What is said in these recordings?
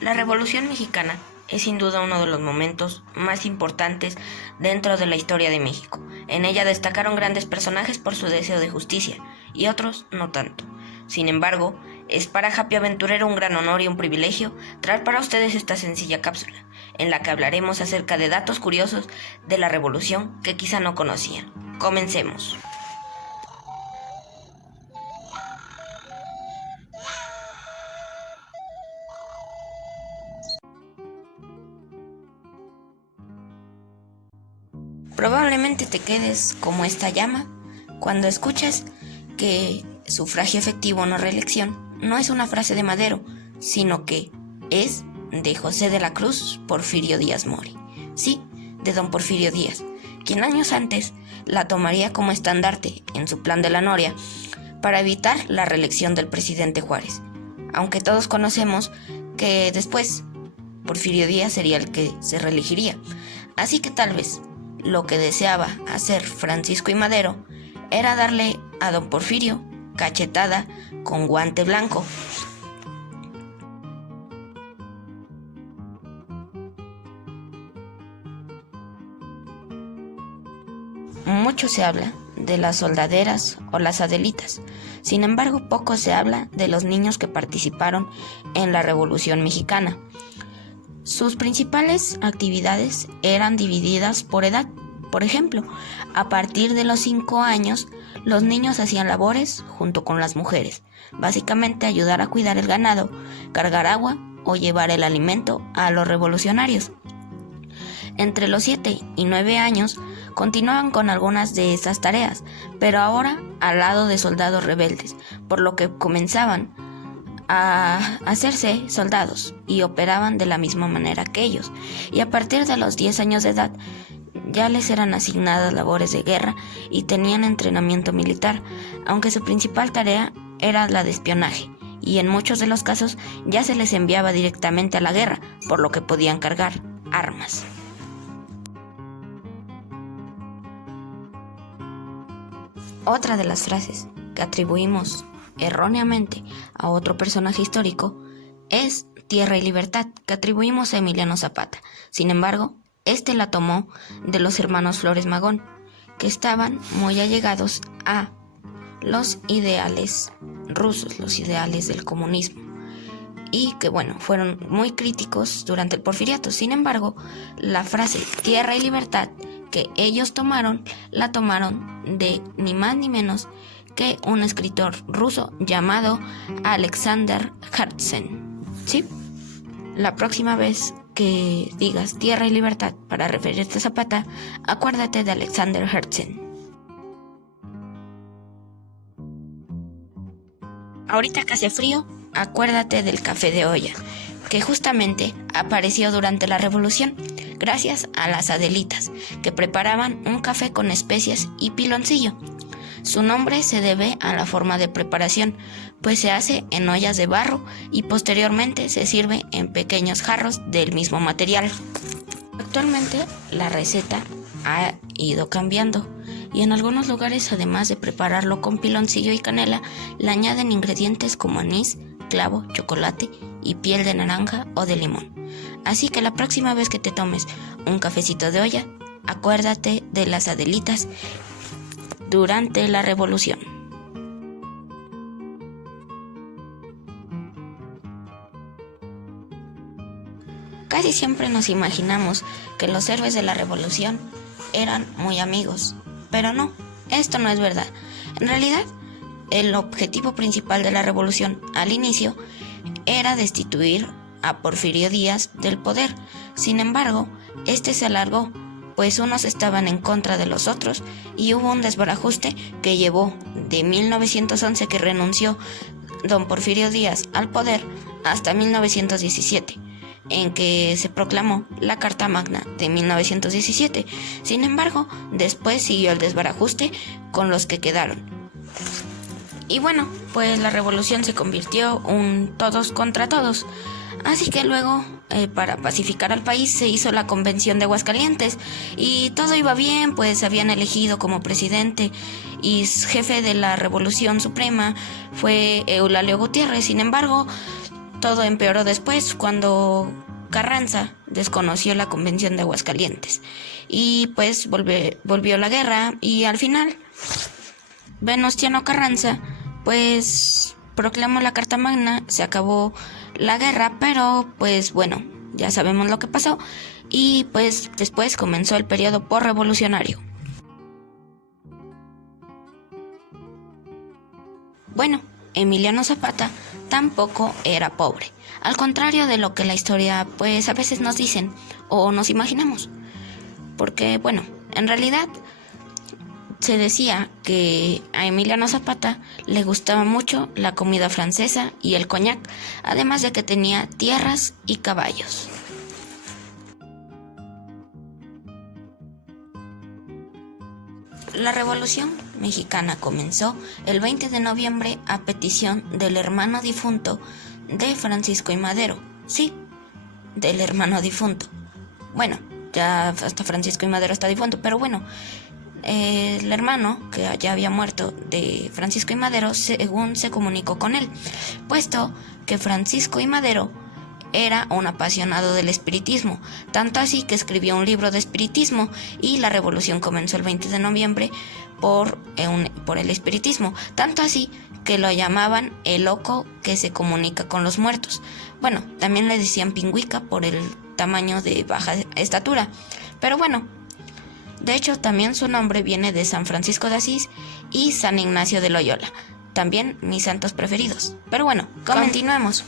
La Revolución Mexicana es sin duda uno de los momentos más importantes dentro de la historia de México. En ella destacaron grandes personajes por su deseo de justicia y otros no tanto. Sin embargo, es para Happy Aventurero un gran honor y un privilegio traer para ustedes esta sencilla cápsula, en la que hablaremos acerca de datos curiosos de la Revolución que quizá no conocían. Comencemos. Probablemente te quedes como esta llama cuando escuchas que sufragio efectivo o no reelección no es una frase de Madero, sino que es de José de la Cruz Porfirio Díaz Mori. Sí, de don Porfirio Díaz, quien años antes la tomaría como estandarte en su plan de la Noria para evitar la reelección del presidente Juárez. Aunque todos conocemos que después Porfirio Díaz sería el que se reelegiría. Así que tal vez lo que deseaba hacer Francisco I. Madero era darle a don Porfirio cachetada con guante blanco. Mucho se habla de las soldaderas o las Adelitas. Sin embargo, poco se habla de los niños que participaron en la Revolución Mexicana. Sus principales actividades eran divididas por edad. Por ejemplo, a partir de los 5 años, los niños hacían labores junto con las mujeres, básicamente ayudar a cuidar el ganado, cargar agua o llevar el alimento a los revolucionarios. Entre los 7 y 9 años continuaban con algunas de estas tareas, pero ahora al lado de soldados rebeldes, por lo que comenzaban a hacerse soldados y operaban de la misma manera que ellos. Y a partir de los 10 años de edad ya les eran asignadas labores de guerra y tenían entrenamiento militar, aunque su principal tarea era la de espionaje, y en muchos de los casos ya se les enviaba directamente a la guerra, por lo que podían cargar armas. Otra de las frases que atribuimos erróneamente a otro personaje histórico es Tierra y Libertad, que atribuimos a Emiliano Zapata. Sin embargo, este la tomó de los hermanos Flores Magón, que estaban muy allegados a los ideales rusos, los ideales del comunismo, y que fueron muy críticos durante el porfiriato. Sin embargo, la frase Tierra y Libertad que ellos tomaron, la tomaron de ni más ni menos que un escritor ruso llamado Alexander Herzen. ¿Sí? La próxima vez que digas Tierra y Libertad para referirte a Zapata, acuérdate de Alexander Herzen. Ahorita que hace frío, acuérdate del café de olla, que justamente apareció durante la Revolución, gracias a las Adelitas, que preparaban un café con especias y piloncillo. Su nombre se debe a la forma de preparación, pues se hace en ollas de barro y posteriormente se sirve en pequeños jarros del mismo material. Actualmente la receta ha ido cambiando y en algunos lugares, además de prepararlo con piloncillo y canela, le añaden ingredientes como anís, clavo, chocolate y piel de naranja o de limón. Así que la próxima vez que te tomes un cafecito de olla, acuérdate de las Adelitas durante la Revolución. Casi siempre nos imaginamos que los héroes de la Revolución eran muy amigos, pero no, esto no es verdad. En realidad, el objetivo principal de la Revolución al inicio era destituir a Porfirio Díaz del poder. Sin embargo, este se alargó, pues unos estaban en contra de los otros y hubo un desbarajuste que llevó de 1911, que renunció don Porfirio Díaz al poder, hasta 1917, en que se proclamó la Carta Magna de 1917. Sin embargo, después siguió el desbarajuste con los que quedaron. Y pues la revolución se convirtió un todos contra todos. Así que luego, para pacificar al país, se hizo la Convención de Aguascalientes y todo iba bien, pues habían elegido como presidente y jefe de la Revolución Suprema fue Eulalio Gutiérrez. Sin embargo, todo empeoró después cuando Carranza desconoció la Convención de Aguascalientes y pues volvió la guerra y al final Venustiano Carranza pues proclamó la Carta Magna, se acabó la guerra, pero pues bueno, ya sabemos lo que pasó y pues después comenzó el periodo posrevolucionario. Bueno, Emiliano Zapata tampoco era pobre, al contrario de lo que la historia pues a veces nos dicen o nos imaginamos, porque bueno, en realidad se decía que a Emiliano Zapata le gustaba mucho la comida francesa y el coñac, además de que tenía tierras y caballos. La Revolución Mexicana comenzó el 20 de noviembre a petición del hermano difunto de Francisco I. Madero. Sí, del hermano difunto. Bueno, ya hasta Francisco I. Madero está difunto, pero bueno, el hermano que ya había muerto de Francisco I. Madero, según se comunicó con él, puesto que Francisco I. Madero era un apasionado del espiritismo, tanto así que escribió un libro de espiritismo y la revolución comenzó el 20 de noviembre por el espiritismo, tanto así que lo llamaban el loco que se comunica con los muertos. Bueno, también le decían pingüica por el tamaño de baja estatura, pero bueno, de hecho también su nombre viene de San Francisco de Asís y San Ignacio de Loyola, también mis santos preferidos. Pero bueno, continuemos.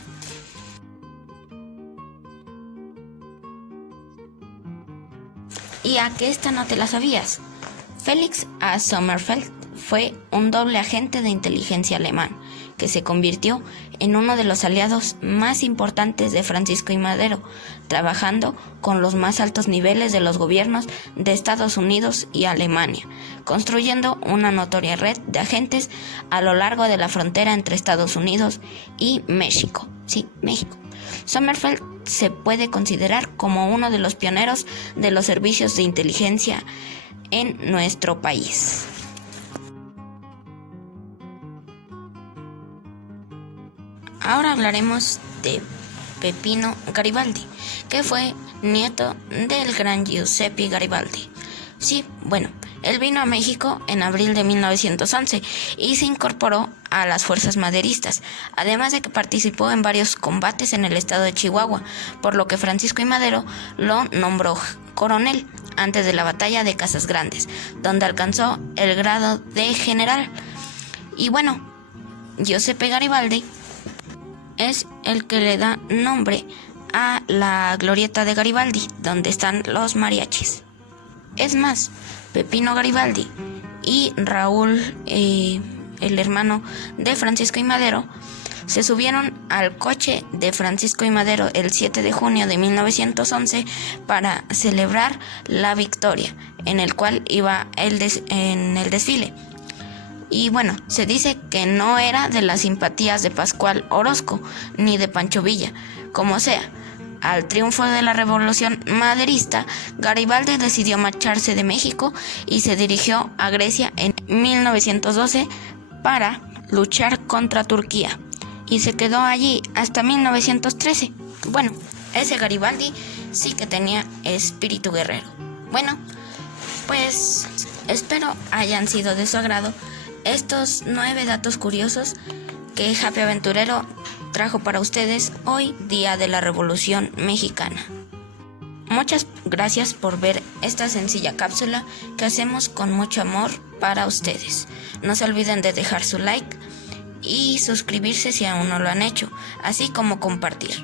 Y a que esta no te la sabías. Felix A. Sommerfeld fue un doble agente de inteligencia alemán que se convirtió en uno de los aliados más importantes de Francisco I. Madero, trabajando con los más altos niveles de los gobiernos de Estados Unidos y Alemania, construyendo una notoria red de agentes a lo largo de la frontera entre Estados Unidos y México. Sí, México. Sommerfeld se puede considerar como uno de los pioneros de los servicios de inteligencia en nuestro país. Ahora hablaremos de Peppino Garibaldi, que fue nieto del gran Giuseppe Garibaldi. Sí, bueno, él vino a México en abril de 1911 y se incorporó a las fuerzas maderistas, además de que participó en varios combates en el estado de Chihuahua, por lo que Francisco I. Madero lo nombró coronel antes de la batalla de Casas Grandes, donde alcanzó el grado de general. Y bueno, Giuseppe Garibaldi es el que le da nombre a la glorieta de Garibaldi, donde están los mariachis. Es más, Peppino Garibaldi y Raúl, el hermano de Francisco I. Madero, se subieron al coche de Francisco I. Madero el 7 de junio de 1911 para celebrar la victoria, en el cual iba en el desfile. Y bueno, se dice que no era de las simpatías de Pascual Orozco ni de Pancho Villa, como sea. Al triunfo de la revolución maderista, Garibaldi decidió marcharse de México y se dirigió a Grecia en 1912 para luchar contra Turquía, y se quedó allí hasta 1913. Bueno, ese Garibaldi sí que tenía espíritu guerrero. Bueno, pues espero hayan sido de su agrado estos 9 datos curiosos que Happy Aventurero trajo para ustedes hoy, día de la Revolución Mexicana. Muchas gracias por ver esta sencilla cápsula que hacemos con mucho amor para ustedes. No se olviden de dejar su like y suscribirse si aún no lo han hecho, así como compartir.